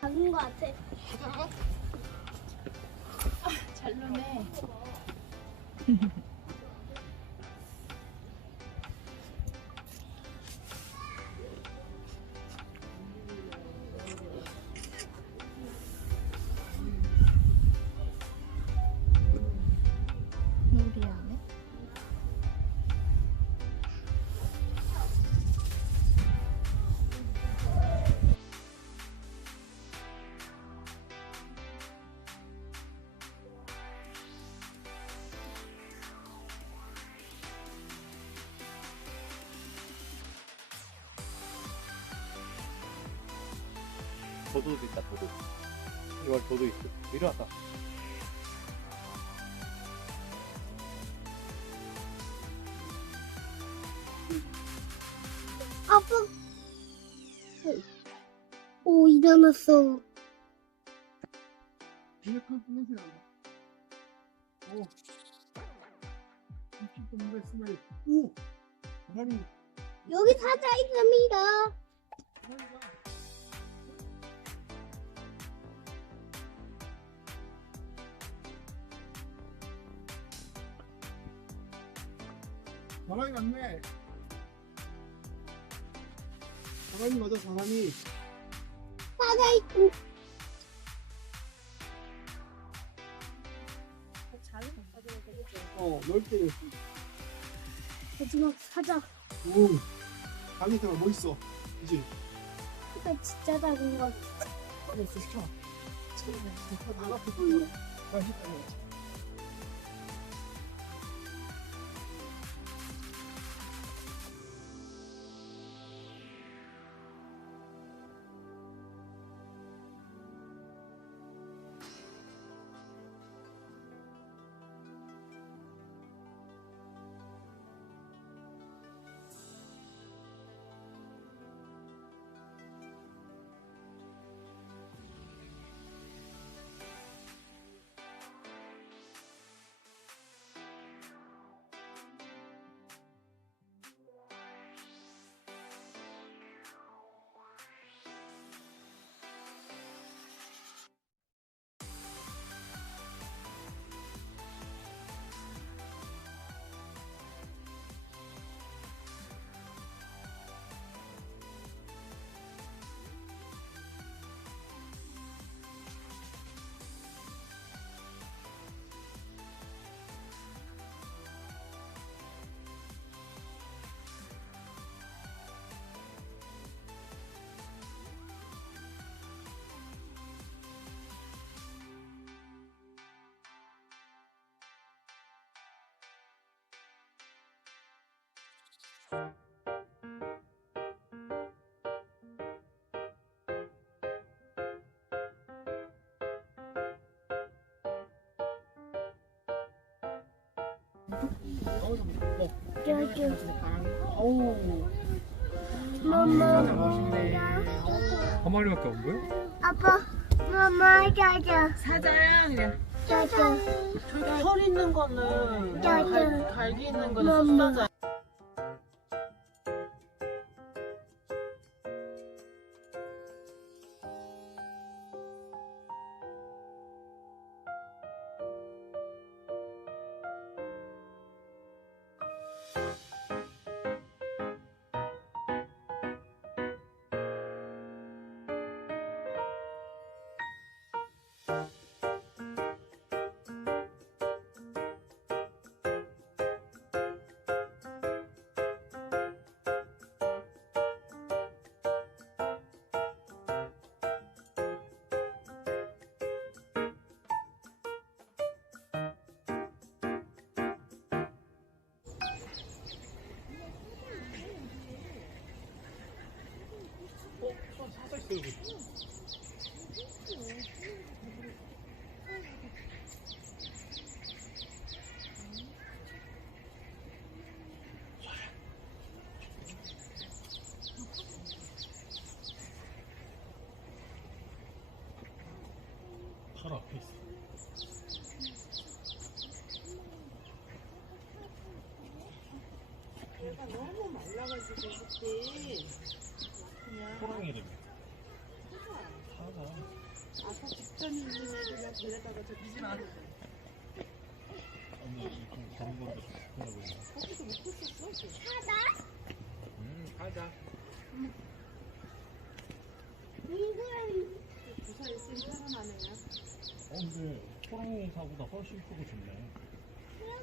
작은 거 같아. 잘 노네. 놀이하네. 도도도 있다, 도도. 이걸 도도 있어. 이리 왔다. 아빠. 오, 일어났어. 비핵한 냄새 난다. 오. 이쪽 동네 스멜. 오. 고라니. 여기 사자 있습니다. 고라니가. 사람이 맞네. 사람이 맞아, 사람이. 사자 있고. 넓게. 마지막 사자. 오. 가게다가 뭐 있어? 그지? 근데 진짜 작은 거. 가게 있어. 나가 붙어. 맛있다. 오. 엄마. 멋있네. 한 마리밖에 안 보여? 아빠. 엄마 사자. 사자야 그냥. 사자. 저기 털 있는 거는 짜잔. 갈기 있는 거는 엄마. 숫사자. 사자 있어, 여기. 바로 앞에 있어. 얘가 너무 말라가지고 그때 그냥 호랑이 이름이야. 사자. 천천히 있는 애들 데려다가 저 비지 마. 거기서 못 했었어. 가자. 주사 있으니 살아나네요. 근데 호랑이 사보다 훨씬 크고 좋네.